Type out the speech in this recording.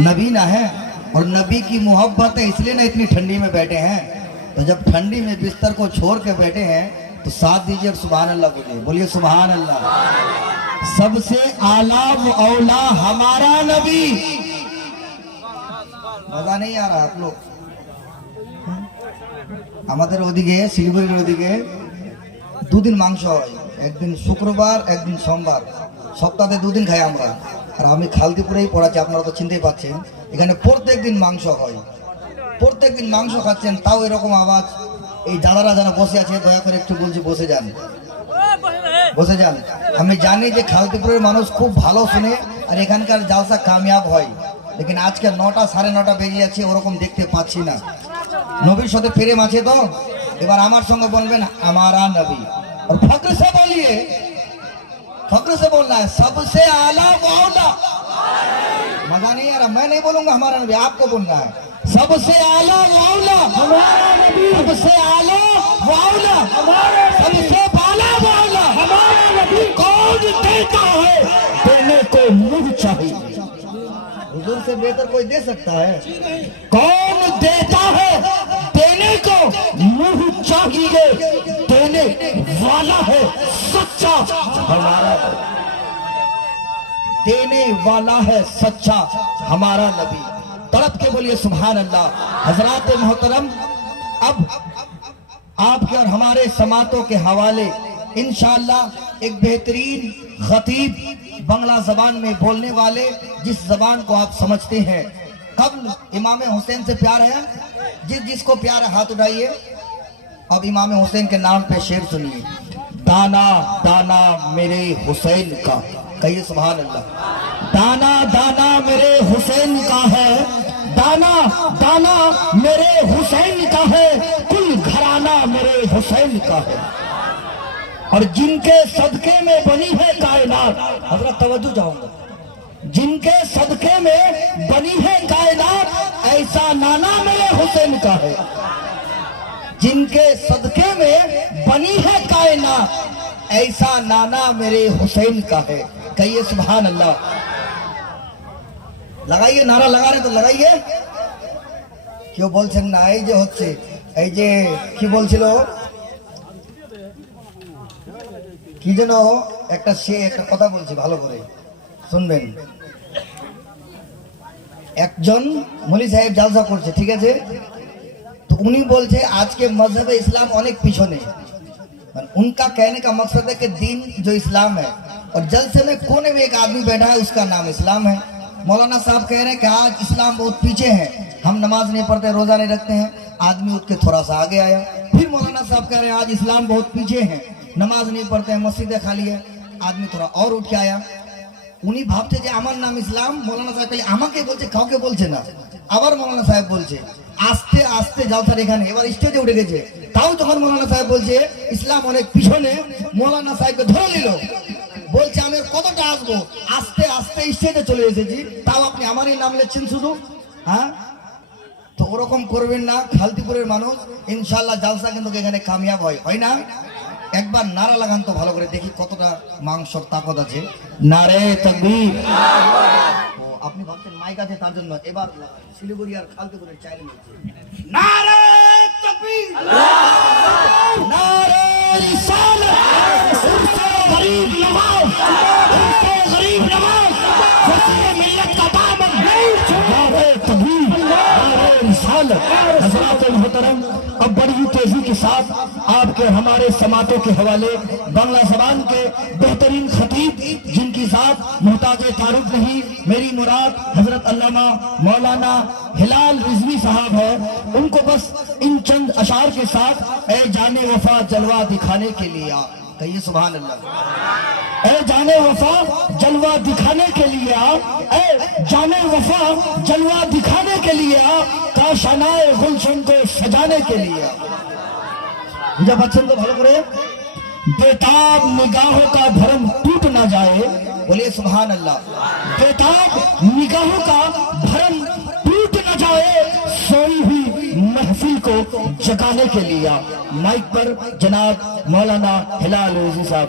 नबी ना है, और नबी की मोहब्बत है इसलिए ना इतनी ठंडी में बैठे हैं। तो जब ठंडी में बिस्तर को छोड़ के बैठे हैं तो साथ दीजिए और सुभान अल्लाह बोलिए, बोलिए सुभान अल्लाह। सबसे आला व औला हमारा नबी। मजा नहीं आ रहा आप लोग? আমাদের ওদিকে শিলিগুড়ির ওদিকে দুদিন মাংস হয়, একদিন শুক্রবার একদিন সোমবার, সপ্তাহে দুদিন খাই আমরা। আর আমি খালদিপুরেই পড়াচ্ছি, আপনারা তো চিনতেই পাচ্ছেন। এখানে প্রত্যেক দিন মাংস হয়, প্রত্যেক দিন মাংস খাচ্ছেন, তাও এরকম আওয়াজ। এই যারা যারা বসে আছে দয়া করে একটু বলছি বসে যান, বসে যান। আমি জানি যে খালদিপুরের মানুষ খুব ভালো শুনে আর এখানকার জালসা কামিয়াব হয়, लेकिन আজকে 9টা সাড়ে 9টা বেজে যাচ্ছে, ওরকম দেখতে পাচ্ছি না। নবীর সাথে প্রেম আছে তো এবার আমার সঙ্গে বলবেন हमारा नबी, और फक्र से बोलिए, फक्र से बोलना है सबसे आला मौला। मजा नहीं आ रहा, मैं नहीं बोलूंगा हमारा नबी, आपको बोलना है सबसे आला मौला हमारा नबी, सबसे आला मौला हमारा नबी, सबसे बाला मौला हमारा नबी। कौन देता है देने को मुझ चाहिए, हुजूर से बेहतर कोई दे सकता है? कौन देता है देने को मुंह चाहिए, देने वाला है सच्चा हमारा, देने वाला है सच्चा हमारा नबी। तड़प के बोलिए सुभान अल्लाह। हजरात मोहतरम, अब आपके और हमारे समातों के हवाले इंशाअल्लाह एक बेहतरीन खतीब बंगला जबान में बोलने वाले, जिस जबान को आप समझते हैं। कब्ल इमाम हुसैन से प्यार है, जिसको प्यार है हाथ उठाइए। अब इमाम हुसैन के नाम पे शेर सुनिए। दाना दाना मेरे हुसैन का, कहिए सुभान अल्लाह। दाना दाना मेरे हुसैन का है, दाना दाना मेरे हुसैन का है, कुल घराना मेरे हुसैन का है, और जिनके सदके में बनी है कायनात। हजरत तवज्जो चाहूंगा, जिनके सदके में बनी है कायनात, ऐसा नाना मेरे हुसैन का है। जिनके सदके में बनी है कायनात, ऐसा नाना मेरे हुसैन का है, कहिए सुभान अल्लाह। लगाइए, नारा लगा रहे तो लगाइए। क्यों बोलছেন না? এই যে হচ্ছে, এই যে কি বলছিল, কি যেন একটা সে একটা কথা বলছে, ভালো করে শুনবেন। একজন মৌলভী সাহেব জালসা করছে, ঠিক আছে, तो उन्हीं बोलते आज के मजहब इस्लाम अनेक पीछे, उनका कहने का मकसद है कि दीन जो इस्लाम है, और जलसे में कोने में एक आदमी बैठा है, उसका नाम इस्लाम है। मौलाना साहब कह रहे हैं कि आज इस्लाम बहुत पीछे है, हम नमाज नहीं पढ़ते, रोजा नहीं रखते हैं। आदमी उठ के थोड़ा सा आगे आया। फिर मौलाना साहब कह रहे हैं आज इस्लाम बहुत पीछे है, नमाज नहीं पढ़ते हैं, मस्जिदें खाली है। आदमी थोड़ा और उठ के आया। उन्हीं भावते যে আমার নাম ইসলাম, মৌলানা সাহেব খালি আমাকে বলছে, কাউকে বলছে না। আবার মৌলানা সাহেব বলছে, আস্তে আস্তে জালসার এখানে এবার স্টেজে উঠে গেছে, তাও যখন মৌলানা সাহেব বলছে ইসলাম অনেক পিছনে, মৌলানা সাহেবকে ধরে নিল, বলছে আমি কতটা আসবো, আস্তে আস্তে স্টেজে চলে এসেছি, তাও আপনি আমারই নাম লিখছেন শুধু। হ্যাঁ, তো ওরকম করবেন না। খালদিপুরের মানুষ ইনশাআল্লাহ জালসা কিন্তু এখানে কামিয়াব হয়, হয় না? একবার নারা লাগান তো ভালো করে দেখি কতটা মাংসর তাকত আছে। নারে তাকবীর। ও আপনি ভাবছেন মাইক আছে তার জন্য, এবার শিলিগুড়ি আর খালদিপুরের চাইলে নারে তাকবীর, নারে রিসালাত, গরিব নওয়াজ, গরিব নওয়াজ, মিল্লাত का दामन, नारे तकबीर, नारे रिसालत। हज़रात मोहतरम, अब बड़ी तेजी के साथ आपके हमारे समातों के हवाले बांग्ला ज़बान के बेहतरीन खतीब, जिनकी ज़ात मुहताज तारुफ नहीं, मेरी मुराद हजरत अल्लामा मौलाना हिलाल रिजवी साहब है, उनको बस इन चंद अशार के साथ ए जाने वफा जलवा दिखाने के लिए आ, कहिए सुभान अल्लाह। ए जाने वफा जलवा दिखाने के लिए आ, ए जाने वफा जलवा दिखाने के लिए आ, काशनाए गुलशन को सजाने के लिए। जब बच्चों को भलो करे, बेताब निगाहों का भरम टूट ना जाए, बोलिए सुभान अल्लाह। बेताब निगाहों का भरम टूट ना जाए, सोई हुई महफिल को जगाने के लिए। माइक पर जनाब मौलाना हिलाल रिजवी साहब।